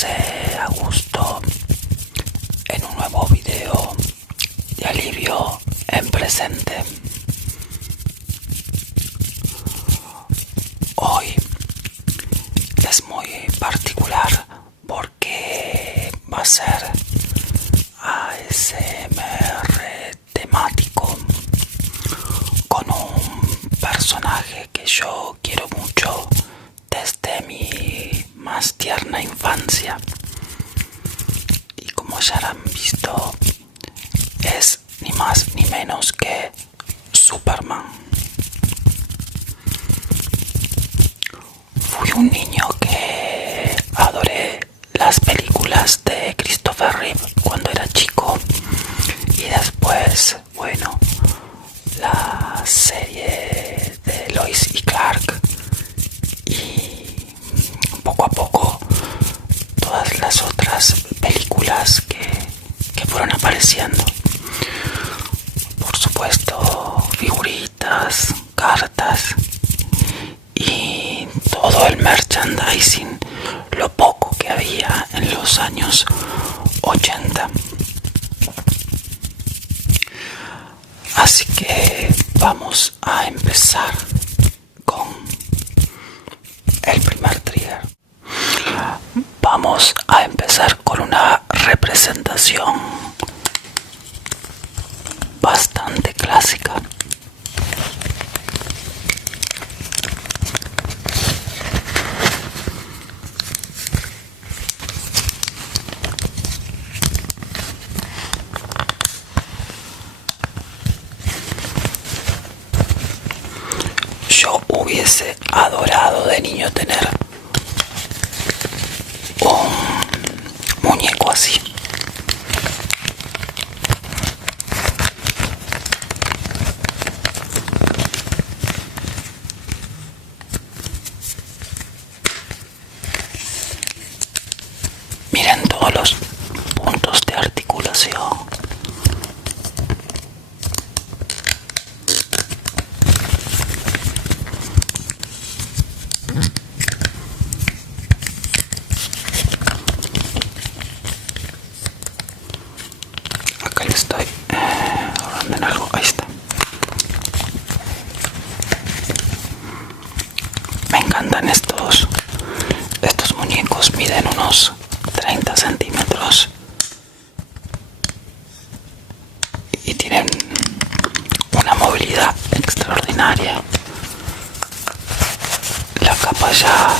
sentirse a gusto en un nuevo video de alivio en presente. Hoy es muy particular porque va a ser ASMR temático con un personaje que yo quiero mucho desde mi más tierna infancia, y como ya han visto, es ni más ni menos que Superman. Fui un niño que adoré las películas de Christopher Reeve cuando era chico, y después, bueno, la serie de Lois y Clark, y poco a poco todas las otras películas que fueron apareciendo. Por supuesto, figuritas, cartas y todo el merchandising, lo poco que había en los años 80. Así que vamos a empezar con el primer trigger. Vamos a empezar con una representación bastante clásica. Yo hubiese adorado de niño tener un muñeco así. Miren todos los puntos de articulación. Acá le estoy ahorrando en algo. Ahí está. Me encantan estos muñecos. Miden unos 30 centímetros y tienen una movilidad extraordinaria. La capa ya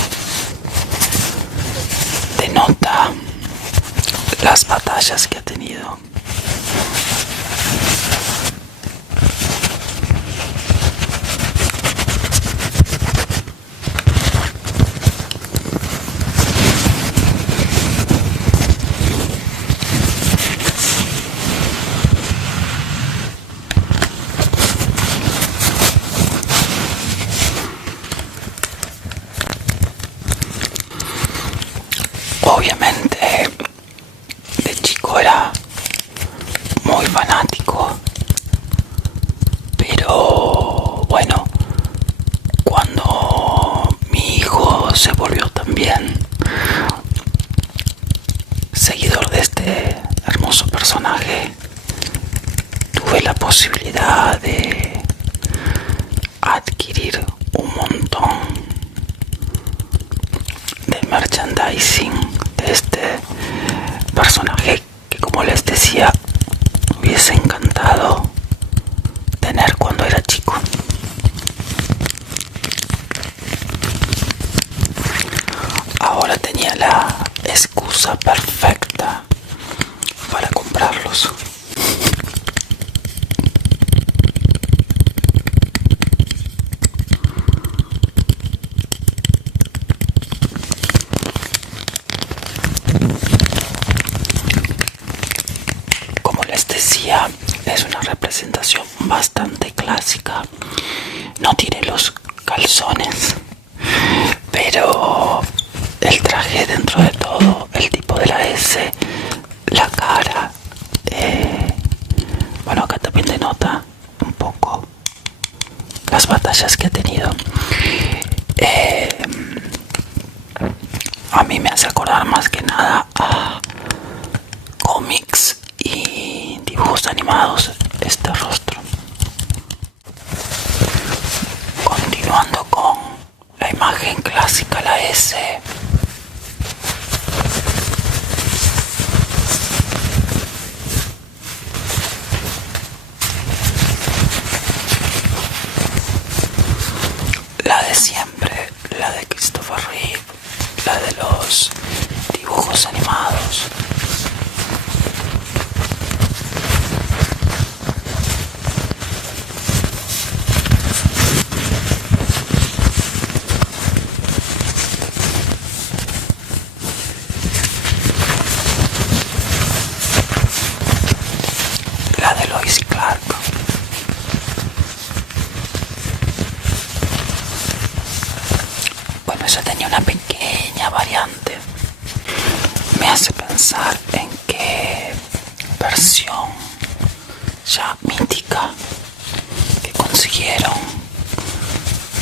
denota las batallas que ha tenido. Obviamente de chico era muy fanático, pero bueno, cuando mi hijo se volvió también seguidor de este hermoso personaje, tuve la posibilidad de adquirir un montón de merchandising de este personaje que, como les decía, me hubiese encantado tener cuando era chico. Ahora tenía la excusa perfecta para comprarlos. Como les decía, es una representación bastante clásica. No tiene los calzones, pero el traje, dentro de todo, el tipo de la S, la cara, bueno, acá también denota un poco las batallas que ha tenido. A mí me hace acordar más que nada a cómics y dibujos animados este rostro. Continuando con la imagen clásica, la S. La de siempre, la de Christopher Reeve, la de los dibujos animados. La de Lois Clark. Bueno, ella tenía una pequeña variante. Me hace pensar en qué versión ya mítica que consiguieron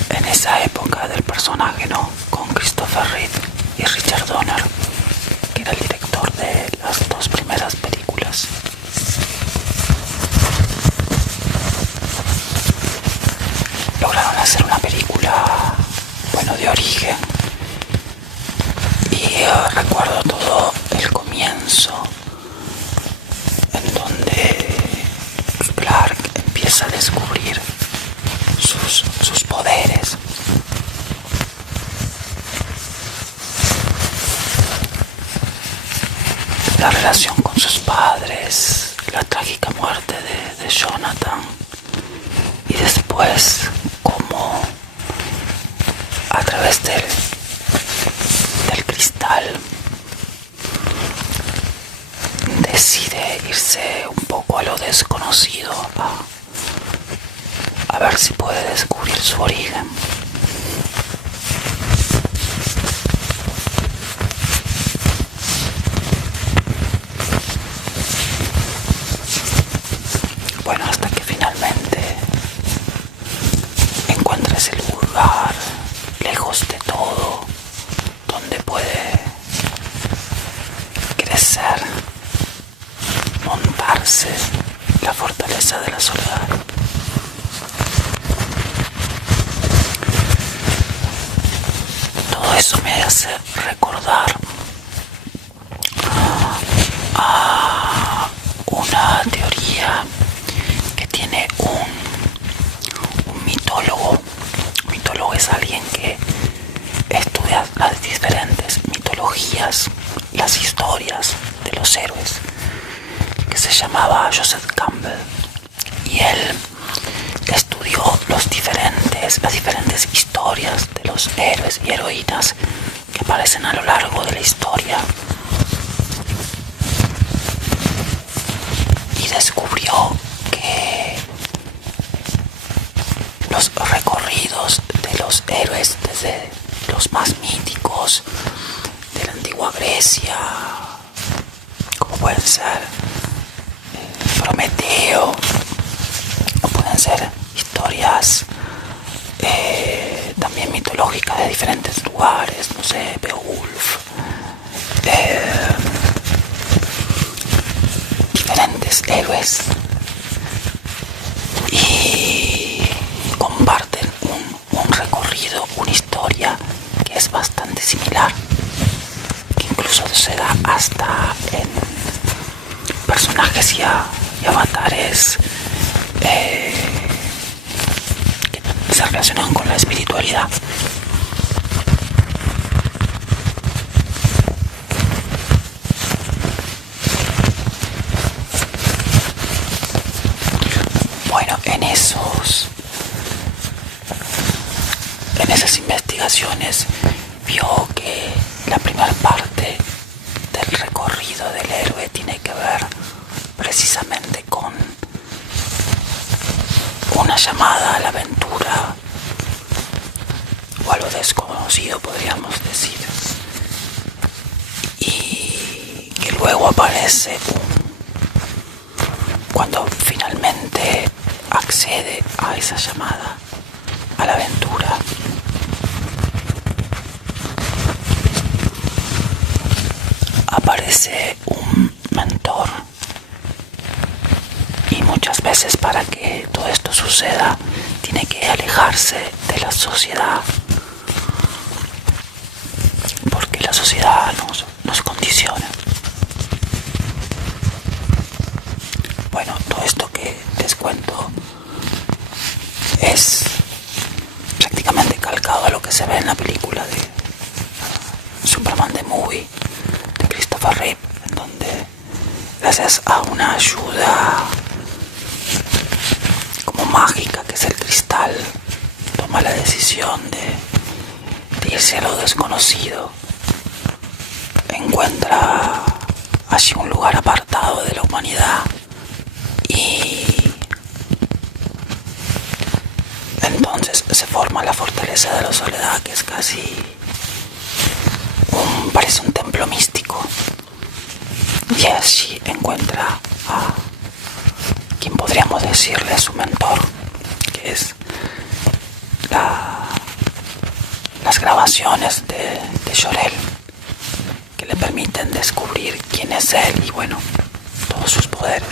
en esa época del personaje, ¿no? Con Christopher Reeve y Richard Donner, que era el director de las dos primeras películas. Lograron hacer una película, bueno, de origen, y recuerdo todo el comienzo en donde Clark empieza a descubrir sus poderes. La relación con sus padres, la trágica muerte de Jonathan, y después como a través del cristal decide irse un poco a lo desconocido, a ver si puede descubrir su origen. Bueno, hasta que finalmente encuentra ese lugar lejos de todo, donde puede crecer, montarse, la fortaleza de la soledad. Todo eso me hace recordar a una teoría que tiene un mitólogo. Un mitólogo es alguien que estudia las diferentes mitologías, las historias de los héroes, que se llamaba Joseph Campbell, y él estudió las diferentes historias de los héroes y heroínas que aparecen a lo largo de la historia, y descubrió que los recorridos de los héroes, desde los más míticos de la antigua Grecia, como pueden ser Prometeo, o pueden ser historias también mitológicas de diferentes lugares, no sé, Beowulf, diferentes héroes, y comparten un recorrido, una historia que es bastante similar, que incluso se da hasta en personajes y avatares que se relacionan con la espiritualidad. Bueno, en esas investigaciones vio que la primera parte del recorrido del héroe tiene que ver precisamente con una llamada a la aventura o a lo desconocido, podríamos decir, y que luego aparece cuando finalmente accede a esa llamada a la aventura. aparece un mentor. Y muchas veces para que todo esto suceda, tiene que alejarse de la sociedad. Porque la sociedad nos condiciona. Bueno, todo esto que les cuento es prácticamente calcado a lo que se ve en la película de Superman The Movie de Christopher Reeve, en donde gracias a una ayuda como mágica que es el cristal, toma la decisión de irse a lo desconocido. Encuentra allí un lugar apartado de la humanidad y entonces se forma la fortaleza de la soledad, que es casi parece un templo místico. Y allí encuentra a quien podríamos decirle su mentor, que es las grabaciones de Jor-El, que le permiten descubrir quién es él y bueno, todos sus poderes.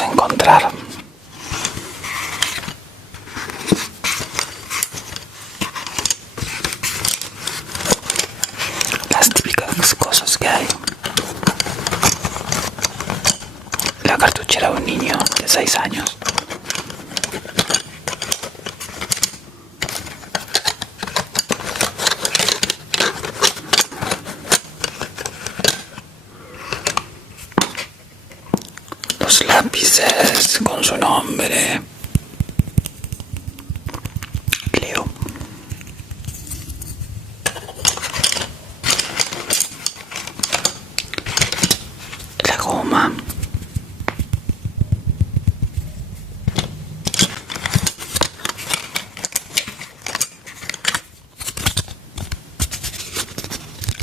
vamos a encontrar las típicas cosas que hay. La cartuchera de un niño de 6 años. Los lápices con su nombre. Leo. La goma.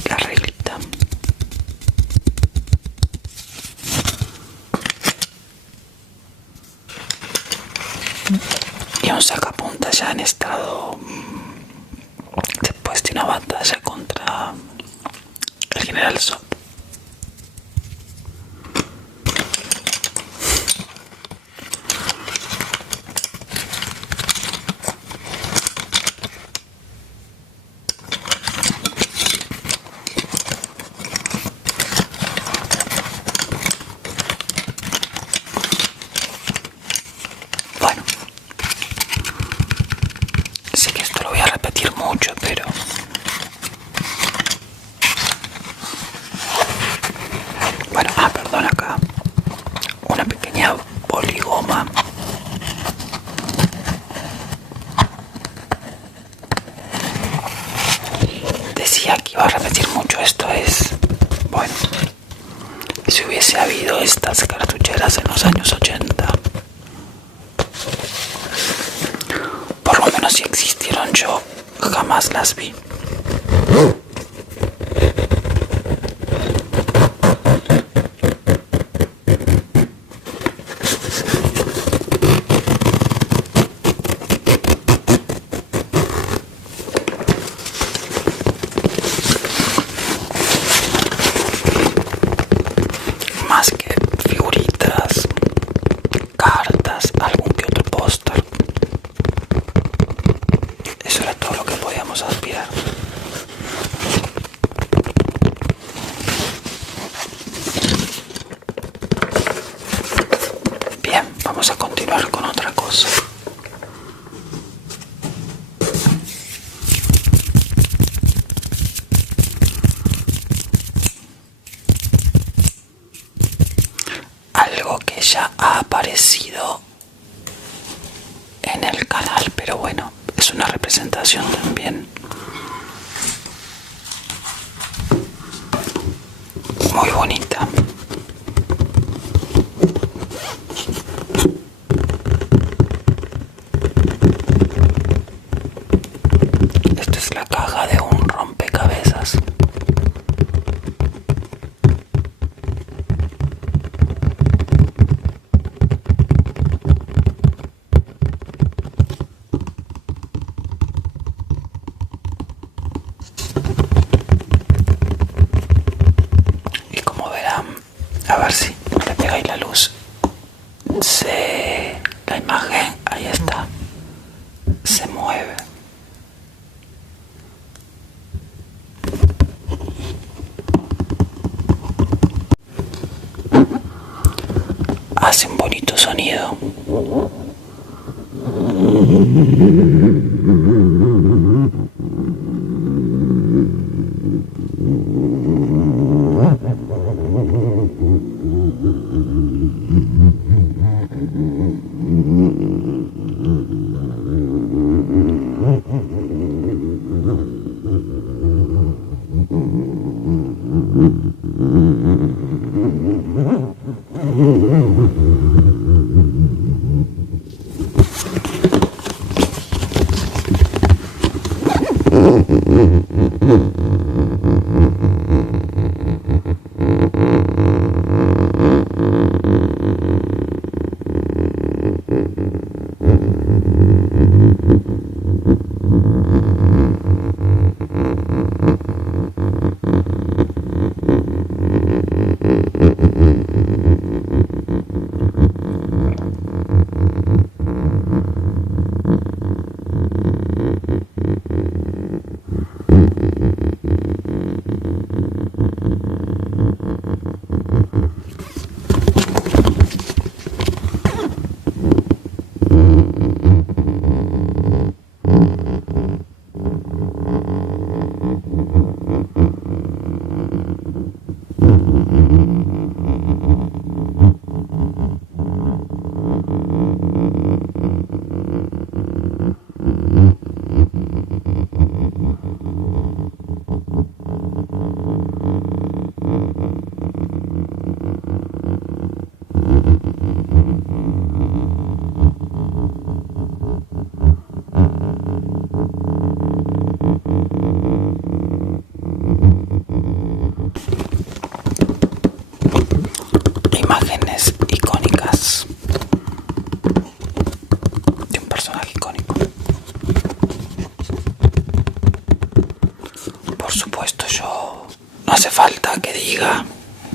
La reglita. Y un sacapuntas ya en estado después de una batalla contra el general Zod. Bueno, sé que esto lo voy a repetir mucho, pero bueno, perdón, acá una pequeña poligoma. Decía que iba a repetir mucho, esto es, bueno, si hubiese habido estas cartucheras en los años 80, por lo menos si existieron, yo jamás las vi. Más que figuritas, cartas, algún que otro póster. Eso era todo lo que podíamos aspirar. Bien, vamos a continuar con otra cosa. Algo que ya ha aparecido en el canal, pero bueno, es una representación también muy bonita. Esta es la caja de un rompecabezas. Y como verán, a ver si le pegáis la luz, la imagen, ahí está, se mueve. Hace un bonito sonido.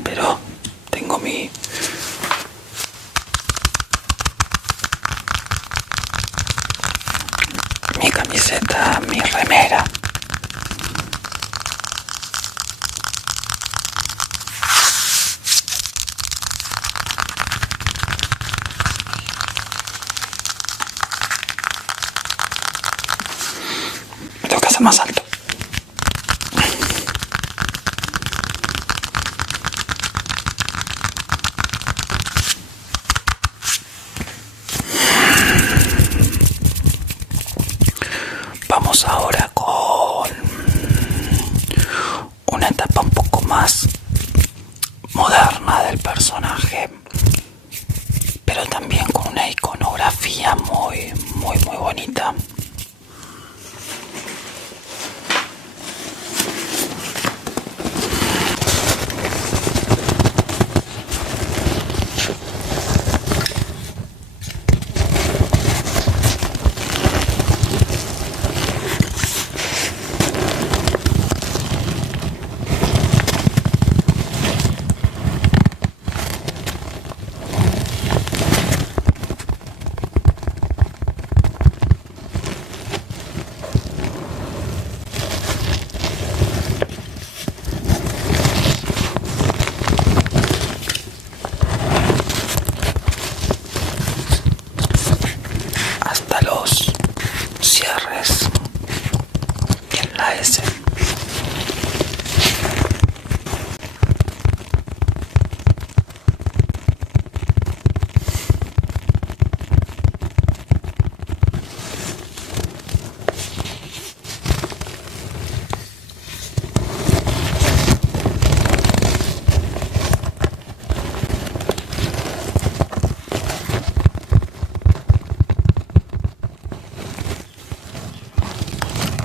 pero tengo mi camiseta, mi remera. Me tengo que hacer más alto. Vamos ahora con una etapa un poco más moderna del personaje, pero también con una iconografía muy bonita. Hasta los cierres en la S.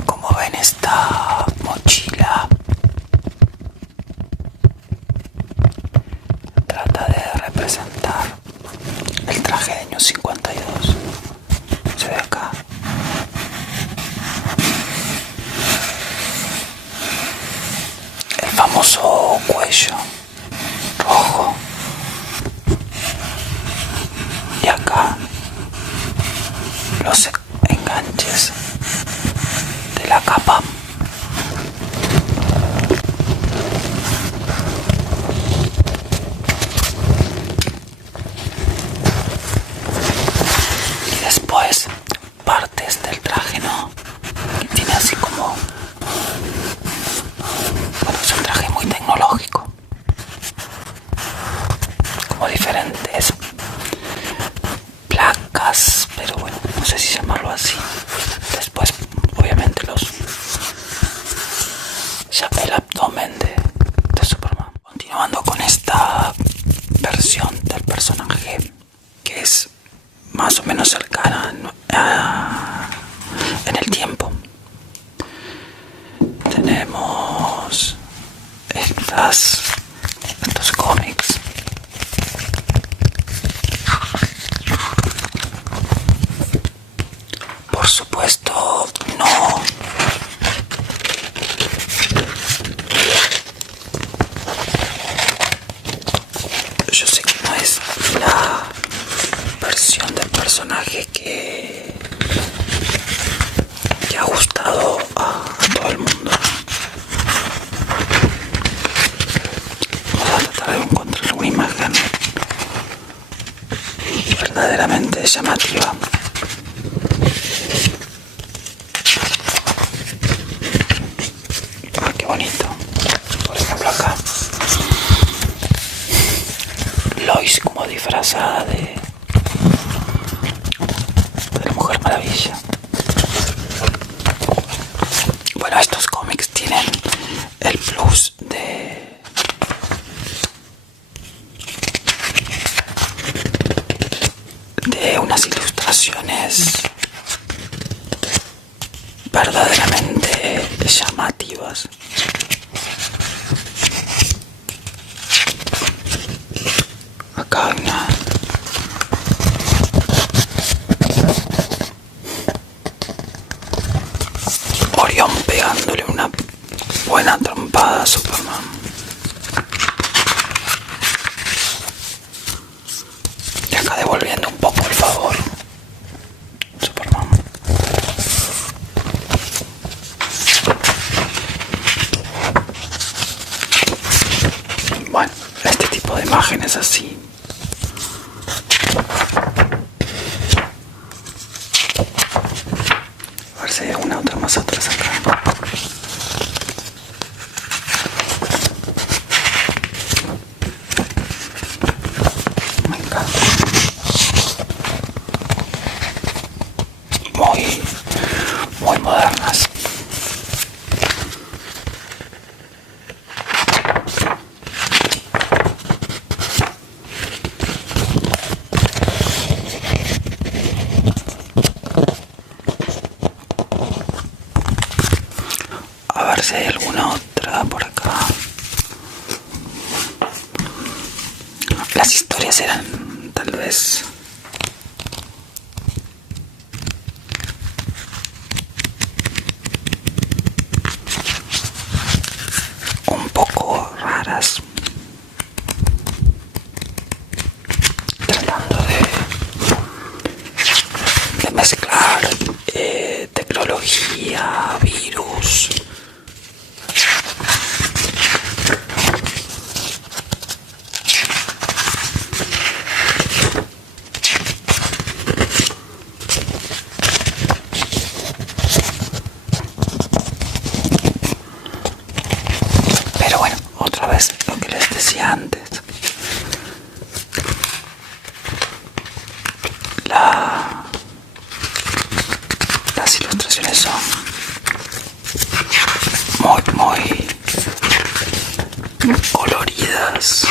Como ven, esta mochila trata de representar el traje de año 52. Se ve acá. El famoso cuello rojo. Y acá los enganches de la capa. Y después partes del traje, ¿no? Que tiene así como... Bueno, es un traje muy tecnológico. Como diferentes placas, pero bueno, no sé si llamarlo así. Después, obviamente, ya el abdomen de Superman. Continuando con esta versión del personaje, que es más o menos cercana en el tiempo, tenemos estos cómics. Por supuesto, no yo sé que no es la versión del personaje que ha gustado a todo el mundo. Vamos a tratar de encontrar una imagen verdaderamente llamativa. Ah, qué bonito. Por ejemplo, acá Lois como disfrazada de la Mujer Maravilla. Bueno, estos cómics tienen el plus de unas ilustraciones verdaderamente llamativas. Acá hay una... Orión pegándole una buena trompada a Superman. devolviendo un poco el favor, Superman. Bueno, este tipo de imágenes así. A ver si hay alguna otra más atrás acá. Me encanta. Muy modernas. A ver si hay alguna otra por acá. Las historias eran tal vez un poco raras, tratando de mezclar tecnología, virus. Pero bueno, otra vez lo que les decía antes. Las ilustraciones son muy coloridas.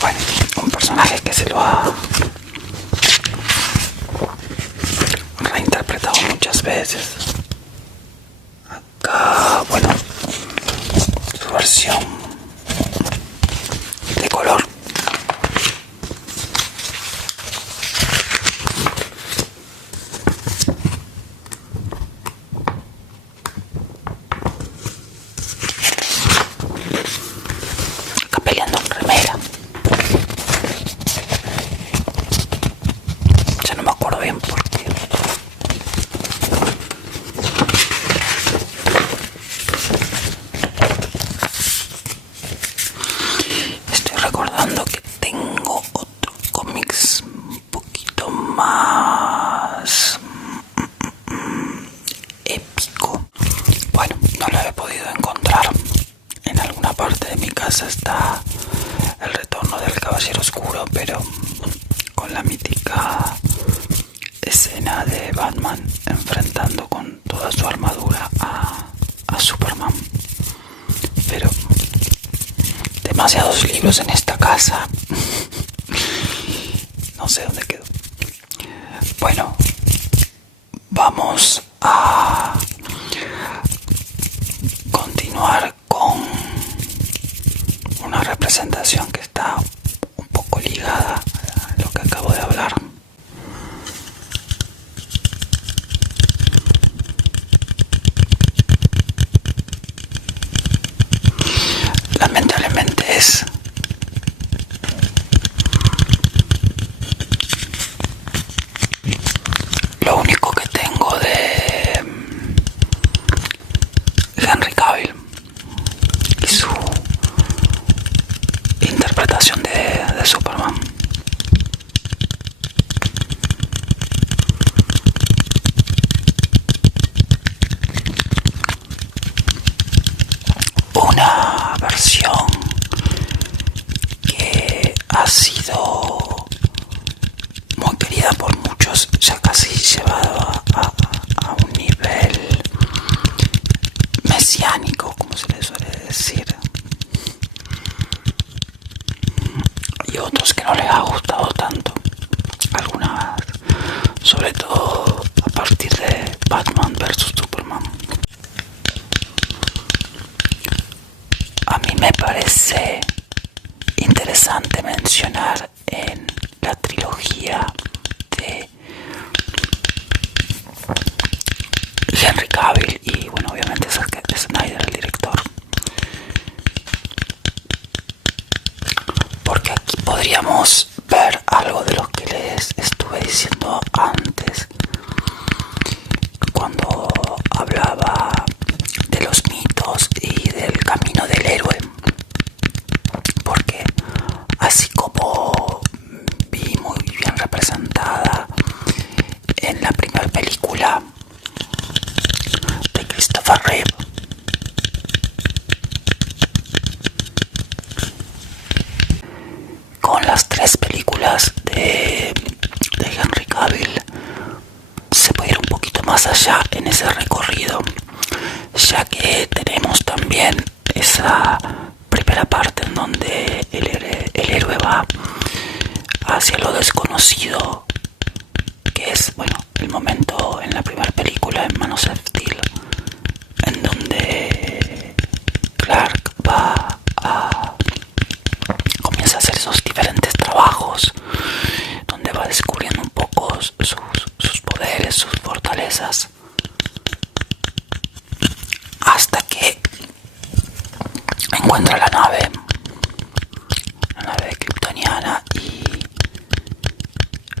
Bueno, un personaje que se lo ha reinterpretado muchas veces. Acá, bueno, su versión de color. Acá peleando en remera. Ya no me acuerdo bien por qué. Estoy recordando que tengo otro cómics un poquito más épico. Bueno, no lo he podido encontrar. En alguna parte de mi casa está El Retorno del Caballero Oscuro, pero con la mítica escena de Batman enfrentando con toda su armadura a Superman. Pero demasiados libros en esta casa. No sé dónde quedó. Bueno, vamos a continuar con una representación que está un poco ligada a lo que acabo de hablar. Lamentablemente es lo único que tengo de Henry Cavill y su interpretación de Superman. Una versión que ha sido muy querida por muchos, ya casi llevado a un nivel mesiánico, como se le suele decir, y otros que no les ha gustado tanto, algunas, sobre todo a partir de Batman vs Superman. parece interesante mencionar en la trilogía de Henry Cavill y bueno, obviamente es Snyder el director, porque aquí podríamos ver algo de lo que les estuve diciendo antes cuando hablaba de los mitos y del camino del héroe, porque así como vi muy bien representada en la primera película de Christopher Reeve, con las 3 películas de Henry Cavill se puede ir un poquito más allá en ese recorrido, ya que tenemos también esa primera parte en donde el héroe va hacia lo desconocido, que es, bueno, el momento en la primera película en Man of Steel, en donde Clark comienza a hacer esos diferentes trabajos, donde va descubriendo un poco sus poderes, sus fortalezas, hasta que encuentra la nave kryptoniana y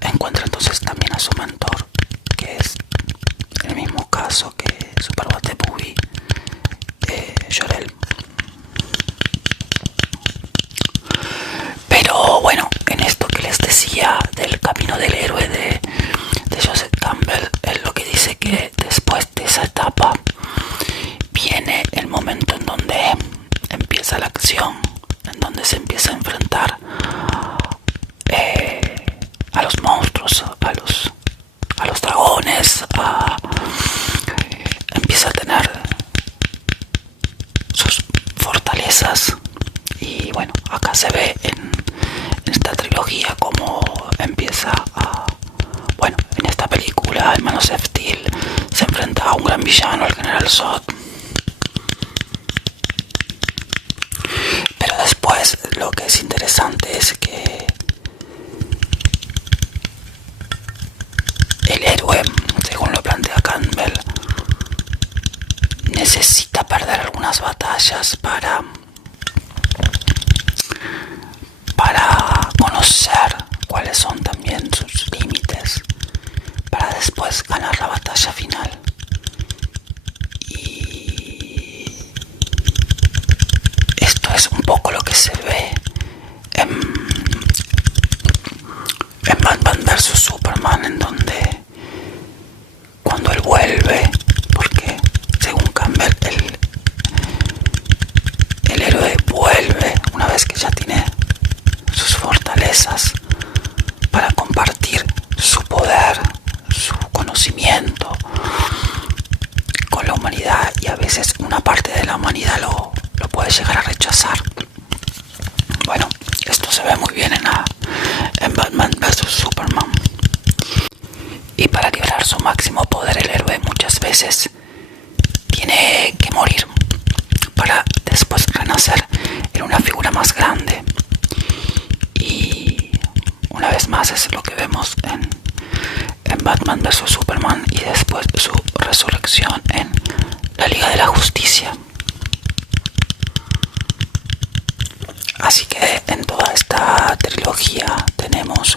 encuentra entonces también a su mentor, que es en el mismo caso que Superbad Movie, Jor-El. Pero bueno, en esto que les decía del camino del héroe de Joseph Campbell, él lo que dice que después de esa etapa viene el momento en donde empieza la acción, en donde se empieza a enfrentar a los monstruos, a los dragones, empieza a tener sus fortalezas. Y bueno, acá se ve en esta trilogía cómo empieza bueno, en esta película, en Man of Steel, se enfrenta a un gran villano, el General Zod. Pero después lo que es interesante es que el héroe, según lo plantea Campbell, necesita perder algunas batallas para conocer cuáles son también sus límites, para después ganar la batalla final. Y esto es un poco lo que se ve en Batman vs Superman, en donde cuando él vuelve, porque según Campbell el héroe vuelve una vez que ya tiene sus fortalezas para compartir su poder, su conocimiento con la humanidad, y a veces una parte de la humanidad lo puede llegar a rechazar. Bueno, esto se ve muy bien en Batman vs Superman. Y para liberar su máximo poder, el héroe muchas veces tiene que morir para después renacer en una figura más grande. Y una vez más es lo que vemos en Batman vs Superman, y después su resurrección en la Liga de la Justicia. Así que en toda esta trilogía tenemos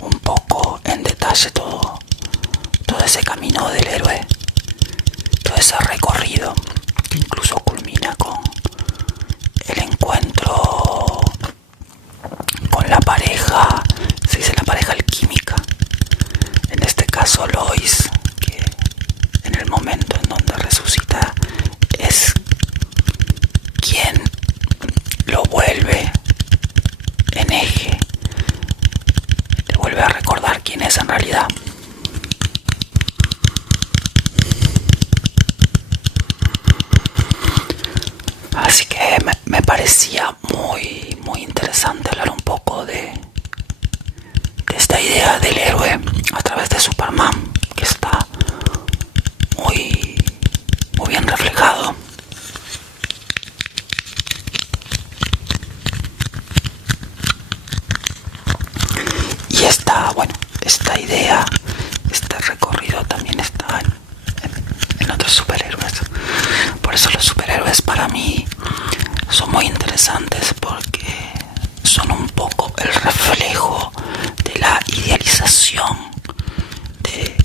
un poco en detalle todo ese camino del héroe, todo ese recorrido, que incluso culmina con el encuentro con la pareja, se dice la pareja alquímica, en este caso Lois, que en el momento en donde resucita es quien lo vuelve en eje, le vuelve a recordar quién es en realidad. Así que me parecía muy interesante hablar un poco de esta idea del héroe a través de Superman, que está muy bien reflejado. esta idea, este recorrido también está en otros superhéroes. Por eso los superhéroes para mí son muy interesantes, porque son un poco el reflejo de la idealización de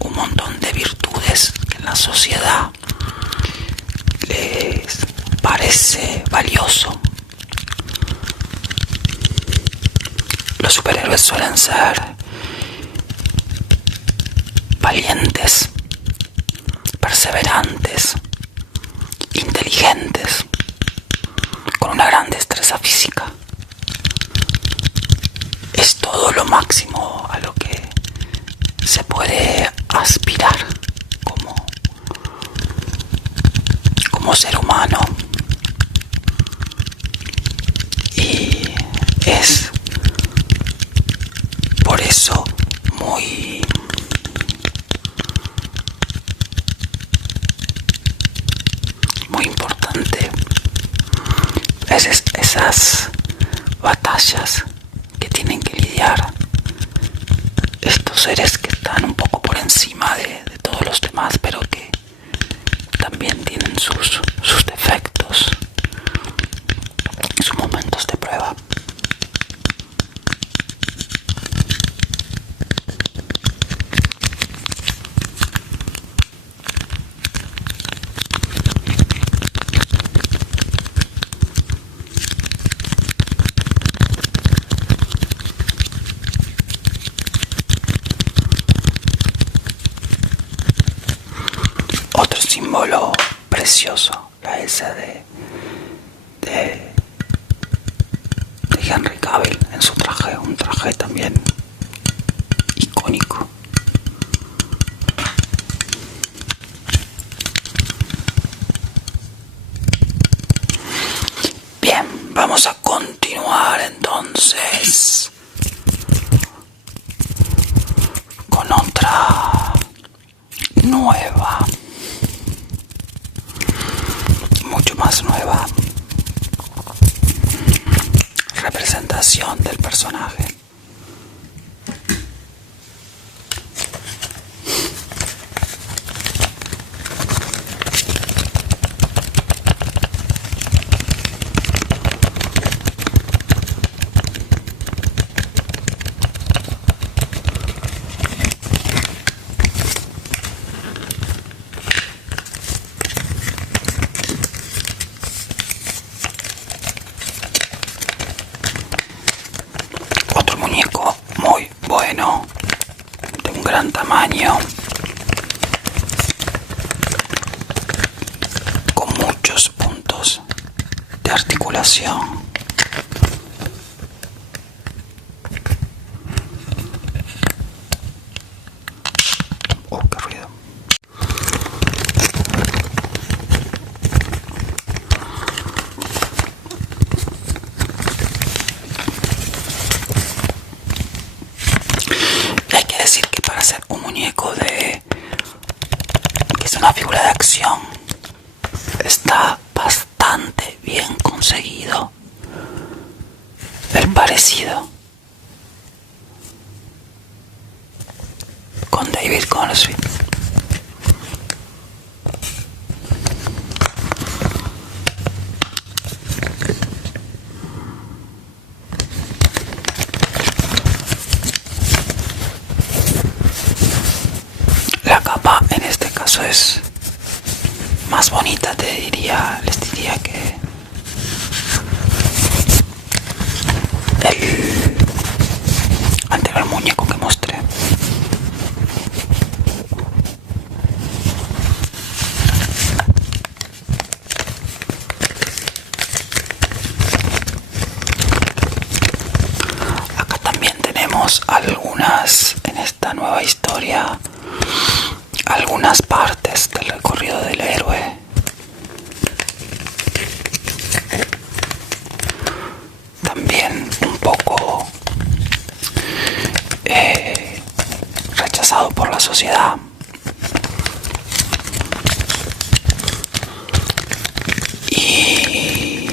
un montón de virtudes que en la sociedad les parece valioso. Los superhéroes suelen ser valientes, perseverantes, inteligentes, con una gran destreza física. Es todo lo máximo a lo que se puede aspirar como ser humano. Y es por eso muy importante esas batallas que tienen que lidiar estos seres que están un poco por encima de todos los demás, pero que también tienen sus defectos, sus momentos de prueba. Otro símbolo precioso, la S de Henry Cavill en su traje, un traje también icónico. Bien, vamos a continuar entonces con otra nueva, mucho más nueva representación del personaje. Otro muñeco muy bueno, de un gran tamaño, con muchos puntos de articulación. Qué ruido. Hay que decir que para hacer un muñeco que es una figura de acción, está bastante bien conseguido el parecido con David Copperfield. La capa en este caso es más bonita, les diría que el anterior muñeco que mostré. Acá también tenemos en esta nueva historia, algunas partes del recorrido del héroe. También un poco rechazado por la sociedad. Y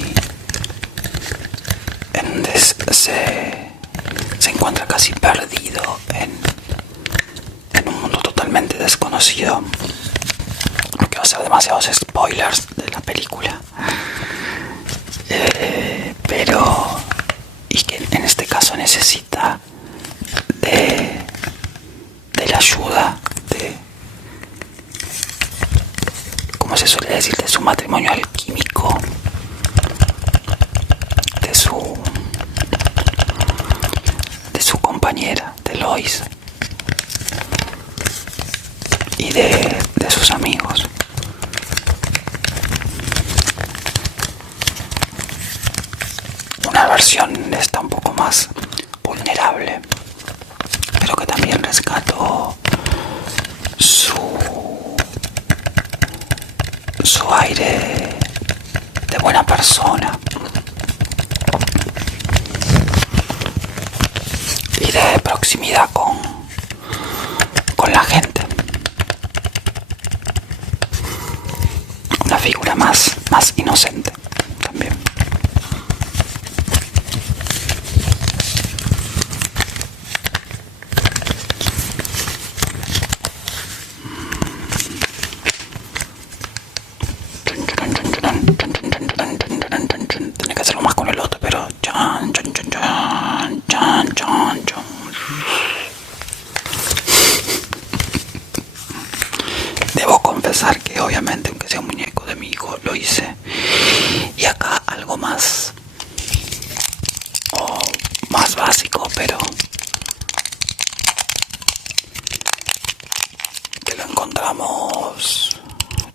en donde se encuentra casi perdido en quiero hacer demasiados spoilers de la película. Pero y que en este caso necesita de la ayuda de, como se suele decir, de su matrimonio alquímico, de su compañera, de Lois, y de sus amigos. Una versión está un poco más vulnerable, pero que también rescató su aire de buena persona y de proximidad con la gente. Una figura más inocente también. Tiene que hacerlo más con el otro, pero debo confesar que obviamente, aunque sea un muñeco de mi hijo, lo hice. Y acá algo más básico, pero que lo encontramos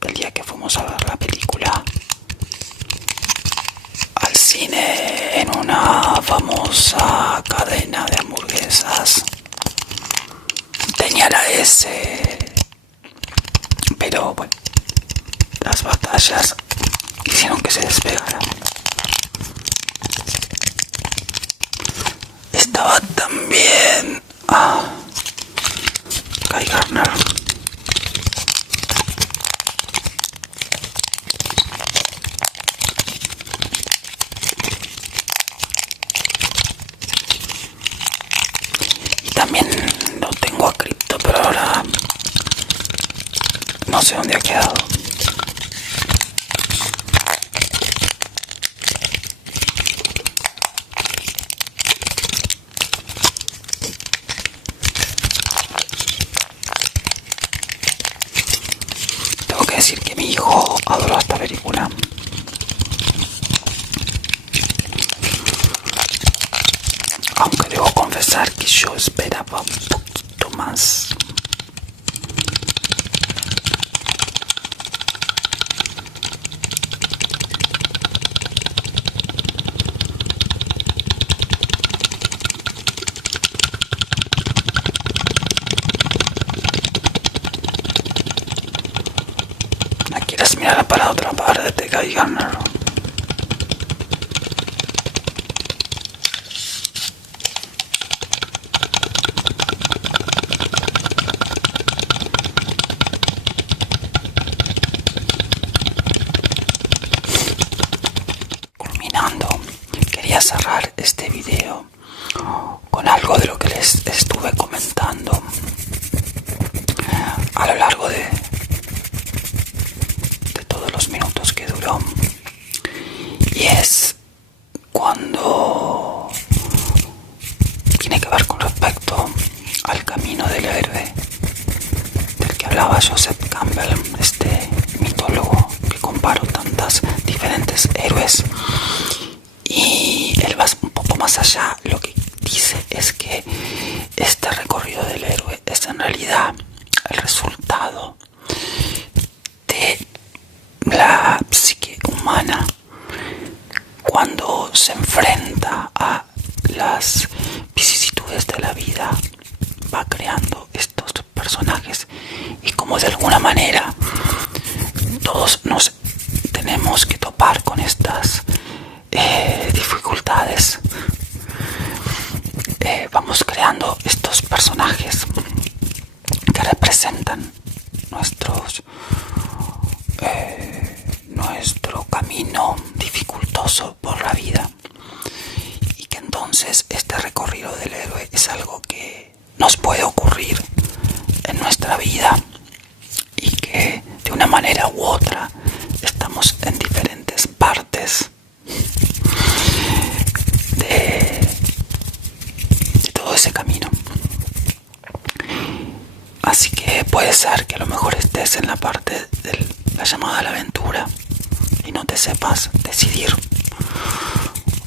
el día que fuimos a ver la película al cine en una famosa cadena de hamburguesas. Tenía la S, pero bueno, las batallas hicieron que se despegara. Estaba también Guy Gardner. Y también lo tengo a Crypto, pero ahora no sé dónde ha quedado. Tengo que decir que mi hijo adoró esta película. Aunque debo confesar que yo esperaba un poquito más. ¿No quieres mirar para otra parte de Guy Gardner? Quería cerrar este video con algo de lo que les estuve comentando a lo largo de todos los minutos que duró, y es cuando tiene que ver con respecto al camino del héroe del que hablaba Joseph Campbell, este mitólogo que comparó tantas diferentes héroes. Y él va un poco más allá. Lo que dice es que este recorrido del héroe es en realidad el resultado de la psique humana cuando se enfrenta a las vicisitudes de la vida. Va creando estos personajes, y como de alguna manera todos nos tenemos que topar con estas dificultades, vamos creando estos personajes que representan nuestro camino dificultoso por la vida, y que entonces este recorrido del héroe es algo que nos puede ocurrir en nuestra vida y que de una manera u que a lo mejor estés en la parte de la llamada a la aventura y no te sepas decidir.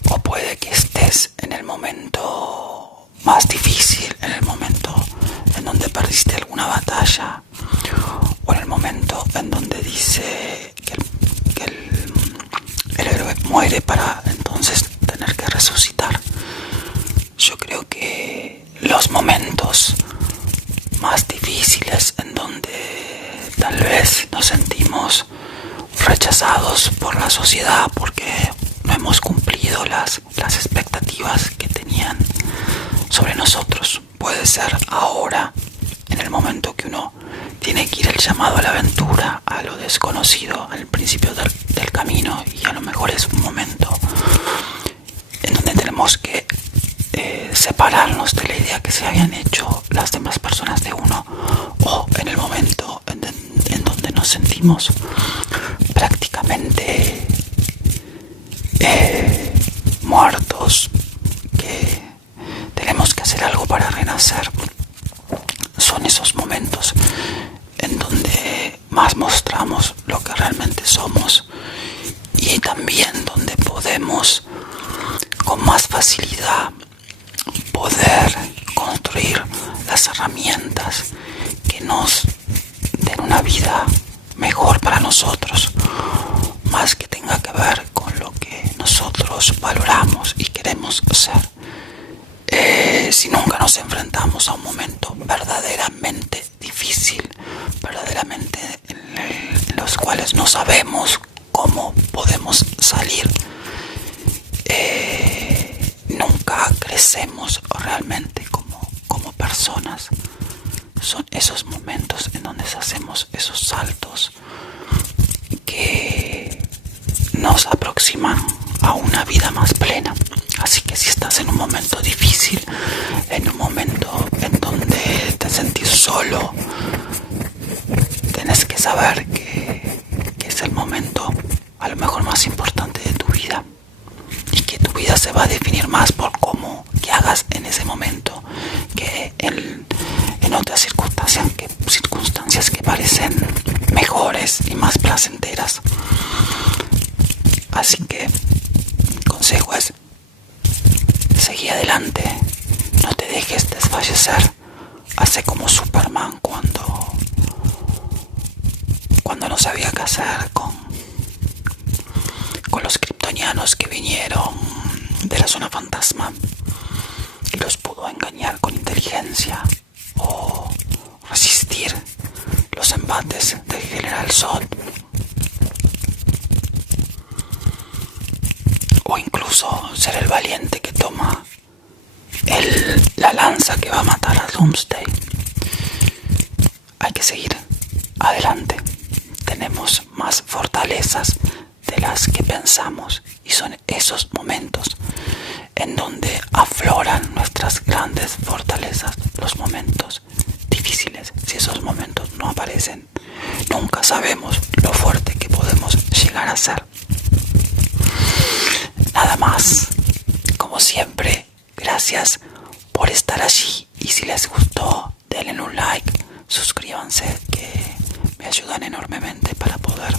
O puede que estés en el momento más difícil, en el momento en donde perdiste alguna batalla, o en el momento en donde dice que el héroe muere para entonces tener que resucitar. Yo creo que los momentos más difíciles en donde tal vez nos sentimos rechazados por la sociedad porque no hemos cumplido las expectativas que tenían sobre nosotros. Puede ser ahora, en el momento que uno tiene que ir el llamado a la aventura, a lo desconocido, al principio del camino, y a lo mejor es un momento en donde tenemos que separarnos de la idea que se habían hecho las demás personas de uno, o en el momento en donde nos sentimos prácticamente muertos, que tenemos que hacer algo para renacer. Son esos momentos en donde más mostramos lo que realmente somos, y también donde podemos con más facilidad poder construir las herramientas que nos den una vida mejor para nosotros, más que tenga que ver con lo que nosotros valoramos y queremos ser. Si nunca nos enfrentamos a un momento verdaderamente difícil, verdaderamente en los cuales no sabemos cómo podemos salir, nunca crecemos realmente como personas. Son esos momentos en donde hacemos esos saltos que nos aproximan a una vida más plena. Así que si estás en un momento difícil, en un momento en donde te sentís solo, tenés que saber que es el momento a lo mejor más importante de tu vida, y que tu vida se va a definir más por cómo que hagas en ese momento que en otras circunstancias que parecen mejores y más placenteras. Así que mi consejo es: seguí adelante, no te dejes desfallecer. Hace como Superman cuando no sabía qué hacer con los kryptonianos que vinieron de la zona fantasma, y los pudo engañar con inteligencia o resistir los embates del General Zod, o incluso ser el valiente que toma la lanza que va a matar a Doomsday. Hay que seguir adelante. Tenemos más fortalezas de las que pensamos, y son esos momentos en donde afloran nuestras grandes fortalezas, los momentos difíciles. Si esos momentos no aparecen, nunca sabemos lo fuerte que podemos llegar a ser. Nada más, como siempre, gracias por estar allí, y si les gustó, denle un like, suscríbanse, que me ayudan enormemente para poder